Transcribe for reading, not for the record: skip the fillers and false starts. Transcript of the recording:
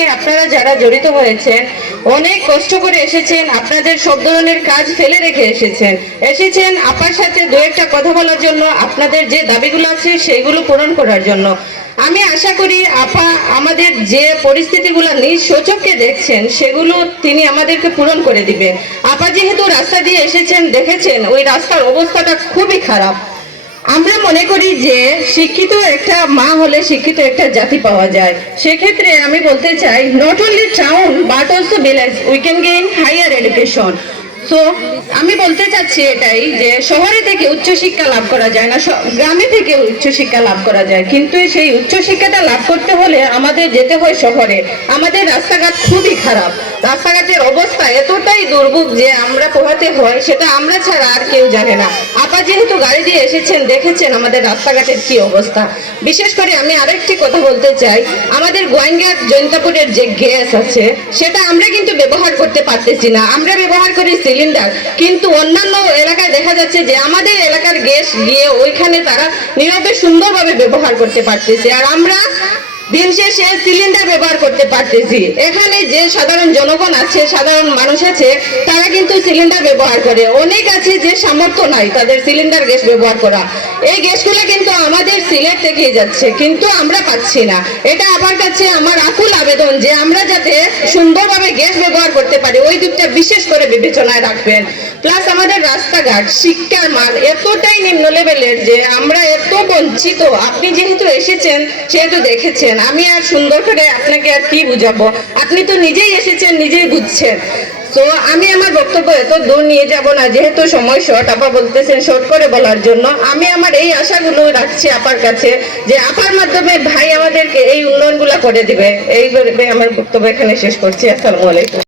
সঙ্গে আপনারা যারা জড়িত হয়েছেন অনেক কষ্ট করে এসেছেন, আপনাদের সব ধরনের কাজ ফেলে রেখে এসেছেন আপার সাথে দু একটা কথা বলার জন্য, আপনাদের যে দাবিগুলো আছে সেইগুলো পূরণ করার জন্য। আমি আশা করি আপা আমাদের যে পরিস্থিতিগুলো নিজ সচক্ষে দেখছেন সেগুলো তিনি আমাদেরকে পূরণ করে দিবেন। আপা যেহেতু রাস্তা দিয়ে এসেছেন, দেখেছেন ওই রাস্তার অবস্থাটা খুবই খারাপ। আমরা মনে করি যে শিক্ষিত একটা মা হলে শিক্ষিত একটা জাতি পাওয়া যায়। সেক্ষেত্রে আমি বলতে চাই, not only town but also village we can gain higher education. So আমি বলতে চাচ্ছি এটাই যে শহরে থেকে উচ্চশিক্ষা লাভ করা যায় না, গ্রামে থেকে উচ্চশিক্ষা লাভ করা যায়, কিন্তু সেই উচ্চশিক্ষাটা লাভ করতে হলে আমাদের যেতে হয় শহরে। আমাদের রাস্তাঘাট খুবই খারাপ, রাস্তাঘাটের অবস্থা এতটাই দুর্ভোগ যে আমরা পোহাতে হয় সেটা আমরা ছাড়া আর কেউ জানে না। আপা যেহেতু গাড়ি দিয়ে এসেছেন, দেখেছেন আমাদের রাস্তাঘাটের কি অবস্থা। বিশেষ করে আমি আরেকটি কথা বলতে চাই, আমাদের গোয়াইনঘাট জৈন্তাপুরের যে গ্যাস আছে সেটা আমরা কিন্তু ব্যবহার করতে পারতেছি না। আমরা ব্যবহার করি সিলিন্ডার, কিন্তু অন্যান্য এলাকায় দেখা যাচ্ছে যে আমাদের এলাকার গ্যাস গিয়ে ওইখানে তারা নীরবে সুন্দরভাবে ব্যবহার করতে পারতেছে, আর আমরা দিন শেষে সিলিন্ডার ব্যবহার করতে পারতেছি। এখানে যে সাধারণ জনগণ আছে, সাধারণ মানুষ আছে, তারা কিন্তু সিলিন্ডার ব্যবহার করে। অনেক আছে যে সামর্থ্য নাই তাদের সিলিন্ডার গ্যাস ব্যবহার করা। এই গ্যাসগুলো কিন্তু আমাদের সিলেট থেকেই যাচ্ছে, কিন্তু আমরা পাচ্ছি না। এটা আমার কাছে আমার আকুল আবেদন যে আমরা যাতে সুন্দরভাবে গ্যাস ব্যবহার করতে পারি, ওই দিকটা বিশেষ করে বিবেচনায় রাখবেন। প্লাস আমাদের রাস্তাঘাট, শিক্ষার মান এতটাই নিম্ন লেভেলের যে আমরা এত বঞ্চিত। আপনি যেহেতু এসেছেন সেহেতু দেখেছেন, আমি আর সুন্দর করে আপনাকে আর কি বুঝাবো, আপনি তো নিজেই এসেছেন, নিজেই বুঝছেন। তো আমি আমার বক্তব্য এত দূর নিয়ে যাব না, যেহেতু সময় শর্ট। আপা বলতেছেন শর্ট করে বলার জন্য। আমি আমার এই আশাগুলো রাখছি আপার কাছে যে আপার মাধ্যমে ভাই আমাদেরকে এই উন্নয়নগুলো করে দিবে। এইভাবে আমার বক্তব্য এখানে শেষ করছি। আসসালামু আলাইকুম।